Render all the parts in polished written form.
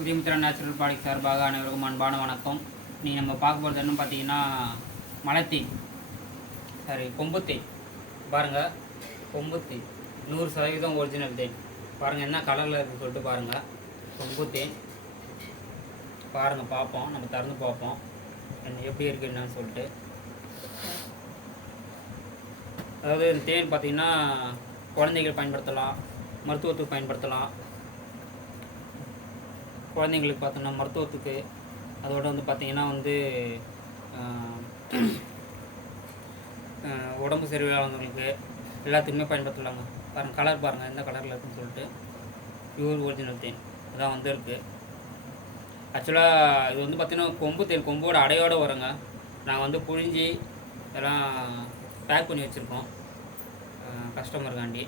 உதயமித்ரா natural product சார்பாக அனைவருக்கும் அன்பான வணக்கம். நீங்கள் நம்ம பார்க்க போகிறது என்னன்னு பார்த்தீங்கன்னா மலைத்தேன், கொம்புத்தேன். பாருங்கள், கொம்புத்தேன் 100% ஒரிஜினல் தேன். பாருங்கள் என்ன கலரில் இருக்குன்னு சொல்லிட்டு பாருங்கள். கொம்புத்தேன் பாருங்கள், பார்ப்போம், நம்ம திறந்து பார்ப்போம் எப்படி இருக்குது என்னன்னு சொல்லிட்டு. அதாவது இந்த தேன் பார்த்திங்கன்னா குழந்தைகள் பயன்படுத்தலாம், மருத்துவத்துக்கு பயன்படுத்தலாம். குழந்தைங்களுக்கு பார்த்தோன்னா மருத்துவத்துக்கு, அதோடு வந்து பார்த்திங்கன்னா உடம்பு சரியில்லாதவங்களுக்கு எல்லாத்துக்குமே பயன்படுத்தலாங்க. பாருங்கள் கலர் பாருங்கள் எந்த கலரில் இருக்குன்னு சொல்லிட்டு. பியூர் ஒரிஜினல் தேன் அதான் வந்து இருக்குது. ஆக்சுவலாக இது வந்து பார்த்திங்கன்னா கொம்பு தேன், கொம்போட அடையோடு வருங்க. நாங்கள் வந்து புழிஞ்சி எல்லாம் பேக் பண்ணி வச்சுருக்கோம் கஸ்டமருக்காண்டி.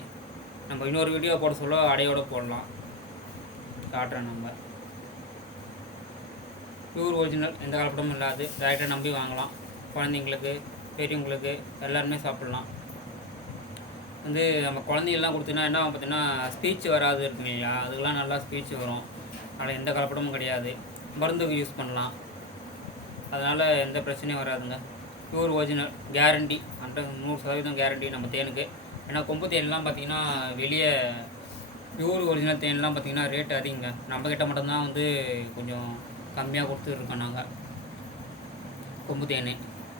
நம்ம இன்னொரு வீடியோ போட சொல்ல அடையோடு போடலாம், காட்டுறேன். நம்ம பியூர் ஒரிஜினல், எந்த கலப்படமும் இல்லாது டைரெக்டாக நம்பி வாங்கலாம். குழந்தைங்களுக்கு, பெரியவங்களுக்கு எல்லாருமே சாப்பிட்லாம். வந்து நம்ம குழந்தைங்கள்லாம் கொடுத்தீங்கன்னா என்ன பார்த்தீங்கன்னா ஸ்பீச் வராது இருக்குங்க இல்லையா, அதுக்கெலாம் நல்லா ஸ்பீச் வரும். அதில் எந்த கலப்படமும் கிடையாது. மருந்துக்கு யூஸ் பண்ணலாம், அதனால் எந்த பிரச்சனையும் வராதுங்க. பியூர் ஒரிஜினல் கேரண்டி, 100% கேரண்டி நம்ம தேனுக்கு. ஏன்னா கொம்பு தேன்லாம் பார்த்திங்கன்னா வெளியே பியூர் ஒரிஜினல் தேன்லாம் பார்த்திங்கன்னா ரேட் அதிகங்க. நம்மக்கிட்ட மட்டும்தான் வந்து கொஞ்சம் கம்மியாக கொடுத்துருக்கோம் நாங்கள் கொம்பு தேன்.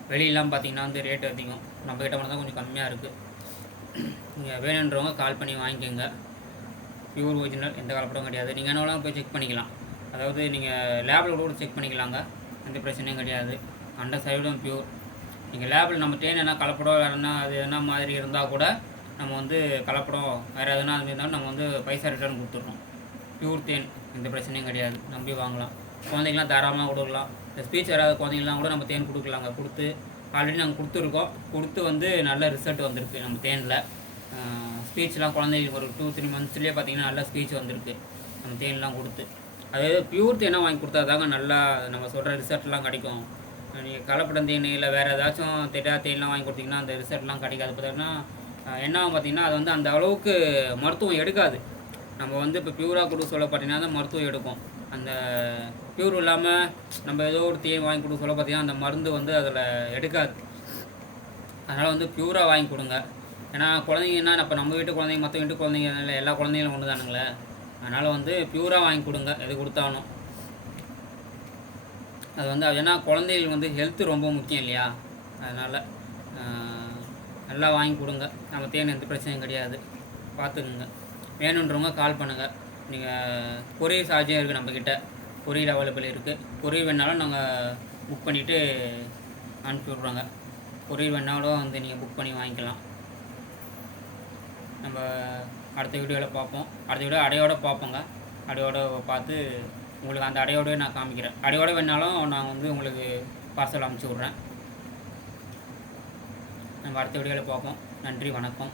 வெளியெல்லாம் பார்த்திங்கன்னா வந்து ரேட் அதிகம், நம்மக்கிட்ட மட்டும் தான் கொஞ்சம் கம்மியாக இருக்குது. நீங்கள் வேணுன்றவங்க கால் பண்ணி வாங்கிக்கோங்க. பியூர் ஒரிஜினல், எந்த கலப்படம் கிடையாது. நீங்கள் என்னவெல்லாம் போய் செக் பண்ணிக்கலாம். அதாவது நீங்கள் லேபில் கூட செக் பண்ணிக்கலாங்க, எந்த பிரச்சனையும் கிடையாது. 100% பியூர். நீங்கள் லேபில் நம்ம தேன் என்ன கலப்படம் வேறுனா அது என்ன மாதிரி இருந்தால் கூட நம்ம வந்து கலப்படம் வேறு எதுனா அது இருந்தாலும் நம்ம வந்து பைசா ரிட்டர்ன் கொடுத்துட்றோம். பியூர் தேன், எந்த பிரச்சனையும் கிடையாது, நம்பி வாங்கலாம். குழந்தைங்களாம் தாராளமாக கொடுக்கலாம். இந்த ஸ்பீச் வராத குழந்தைங்களாம் கூட நம்ம தேன் கொடுக்கலாங்க. கொடுத்து ஆல்ரெடி நாங்கள் கொடுத்துருக்கோம். கொடுத்து வந்து நல்ல ரிசல்ட் வந்திருக்கு நம்ம தேனில். ஸ்பீச்லாம் குழந்தைங்களுக்கு ஒரு 2-3 மந்த்ஸ்லேயே பார்த்திங்கன்னா நல்லா ஸ்பீச் வந்திருக்கு நம்ம தேன்லாம் கொடுத்து. அதாவது பியூர் தேனாக வாங்கி கொடுத்தா தாங்க நல்லா நம்ம சொல்கிற ரிசல்ட்லாம் கிடைக்கும். நீங்கள் கலப்படம் தேன் இல்லை வேறு ஏதாச்சும் தெரியாத தேன்லாம் வாங்கி கொடுத்தீங்கன்னா அந்த ரிசல்ட்லாம் கிடைக்காது. பார்த்தீங்கன்னா என்ன பார்த்திங்கன்னா அது வந்து அந்த அளவுக்கு மருத்துவம் எடுக்காது. நம்ம வந்து இப்போ பியூராக கொடுக்க சொல்ல பார்த்திங்கன்னா தான் மருத்துவம் எடுக்கும். அந்த பியூர் இல்லாமல் நம்ம ஏதோ ஒரு தேன் வாங்கி கொடுக்க சொல்ல பார்த்திங்கன்னா அந்த மருந்து வந்து அதில் எடுக்காது. அதனால் வந்து பியூராக வாங்கி கொடுங்க. ஏன்னா குழந்தைங்கன்னா இப்போ நம்ம வீட்டு குழந்தைங்க மற்ற வீட்டு குழந்தைங்க எல்லா குழந்தைங்களும் ஒன்று தானுங்களே. அதனால் வந்து பியூராக வாங்கி கொடுங்க எது கொடுத்தாலும். அது வந்து ஏன்னா குழந்தைகள் வந்து ஹெல்த்து ரொம்ப முக்கியம் இல்லையா, அதனால் நல்லா வாங்கி கொடுங்க. நம்ம தேன் எந்த பிரச்சனையும் கிடையாது, பார்த்துக்குங்க. வேணுன்றவங்க கால் பண்ணுங்கள். நீங்கள் கொரியர் சார்ஜும் இருக்குது நம்மக்கிட்ட, கொரியர் அவைலபிள் இருக்குது. கொரியர் வேணாலும் நாங்கள் புக் பண்ணிவிட்டு அனுப்பி விட்றோங்க. கொரியர் வேணாலும் வந்து நீங்கள் புக் பண்ணி வாங்கிக்கலாம். நம்ம அடுத்த வீடியோவில் பார்ப்போம். அடுத்த வீடியோ அடையோடு பார்ப்போங்க. அடையோடு பார்த்து உங்களுக்கு அந்த அடையோடு நான் காமிக்கிறேன். அடையோடு வேணாலும் நான் வந்து உங்களுக்கு பார்சல் அனுப்பிச்சி விட்றேன். நம்ம அடுத்த வீடியோவில் பார்ப்போம். நன்றி, வணக்கம்.